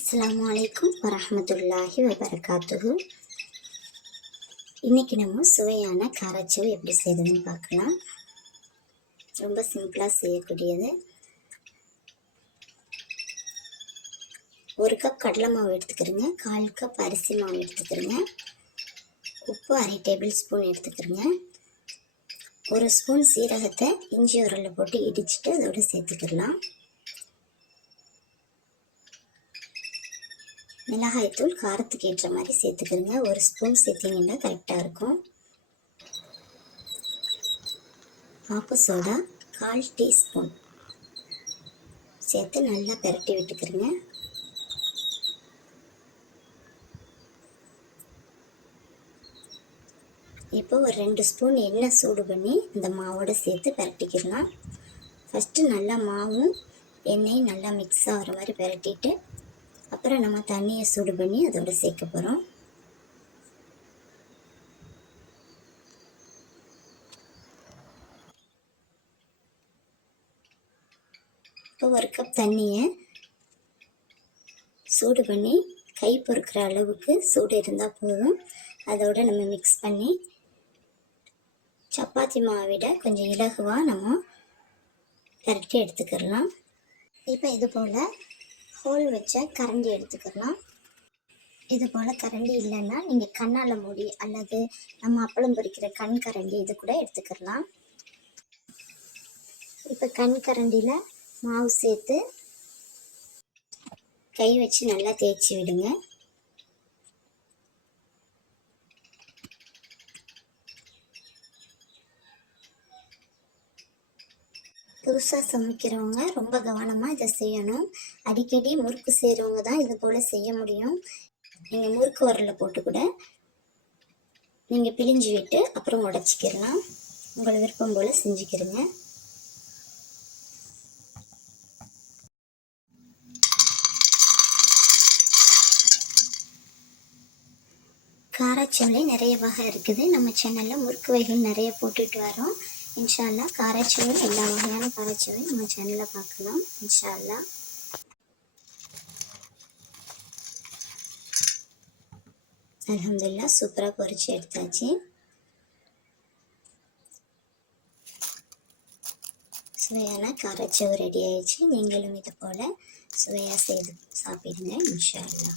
அஸ்லாம் அலைக்கும் வரமத்துல்லாஹி வபரகாத்துகு இன்றைக்கி நம்ம சுவையான காராச்சேவ் எப்படி செய்கிறதுன்னு பார்க்கலாம். ரொம்ப சிம்பிளாக செய்யக்கூடியது. ஒரு கப் கடலை மாவு எடுத்துக்கிறேங்க. கால் கப் அரிசி மாவு எடுத்துக்கிறேங்க. உப்பு அரை டேபிள் ஸ்பூன் எடுத்துக்கிறேங்க. ஒரு ஸ்பூன் சீரகத்தை இஞ்சி உரலில் போட்டு இடிச்சிட்டு அதோட சேர்த்துக்கிடலாம் மிளகாய்த்தூள் காரத்துக்கு ஏற்ற மாதிரி சேர்த்துக்கிறங்க ஒரு ஸ்பூன் சேர்த்திங்கன்னா கரெக்டாக இருக்கும். ஆப்பு சோடா கால் டீஸ்பூன் சேர்த்து நல்லா பெரட்டி விட்டுக்கிறங்க இப்போ ஒரு ரெண்டு ஸ்பூன் எண்ணெய் சூடு பண்ணி இந்த மாவோட சேர்த்து பெரட்டிக்கிடலாம் ஃபஸ்ட்டு நல்லா மாவும் எண்ணெயும் நல்லா மிக்ஸ் ஆகிற மாதிரி பெரட்டிட்டு அப்புறம் நம்ம தண்ணியை சூடு பண்ணி அதோட சேர்க்க போகிறோம் இப்போ ஒரு கப் தண்ணியை சூடு பண்ணி கை பொறுக்கிற அளவுக்கு சூடு இருந்தால் போதும். அதோட நம்ம மிக்ஸ் பண்ணி சப்பாத்தி மாவிட கொஞ்சம் இலகுவாக நம்ம கரெக்டாக எடுத்துக்கிடலாம் இப்போ இது போல் ஹோல் வச்ச கரண்டி எடுத்துக்கலாம் இது போல் கரண்டி இல்லைன்னா நீங்கள் கண்ணால் மூடி அல்லது நம்ம அப்பளம் பொறிக்கிற கண் கரண்டி இது கூட எடுத்துக்கலாம். இப்போ கண் கரண்டியில் மாவு சேர்த்து கை வச்சு நல்லா தேய்ச்சி விடுங்க. புதுசாக சமைக்கிறவங்க ரொம்ப கவனமாக இதை செய்யணும். அடிக்கடி முறுக்கு செய்கிறவங்க தான் இது போல் செய்ய முடியும். நீங்கள் முறுக்கு உரலில் போட்டு கூட நீங்கள் பிழிஞ்சு விட்டு அப்புறம் உடச்சிக்கிடலாம் உங்கள் விருப்பம் போல் செஞ்சுக்கிறங்க. காராச்சோலை நிறைய வகை இருக்குது. நம்ம சேனலில் முறுக்கு வகைகள் நிறைய போட்டுட்டு வரோம். இன்ஷால்லா காராச்சோல் எல்லா வகையான காராச்சோலையும் நம்ம சேனலில் பார்க்கலாம். இன்ஷால்லா அலமதுல்லா சூப்பராக பொரிச்சு எடுத்தாச்சு. சுவையான காராச்சோவு ரெடி ஆயிடுச்சு. நீங்களும் இது போல் சுவையாக செய்து சாப்பிடுங்க இன்ஷால்லா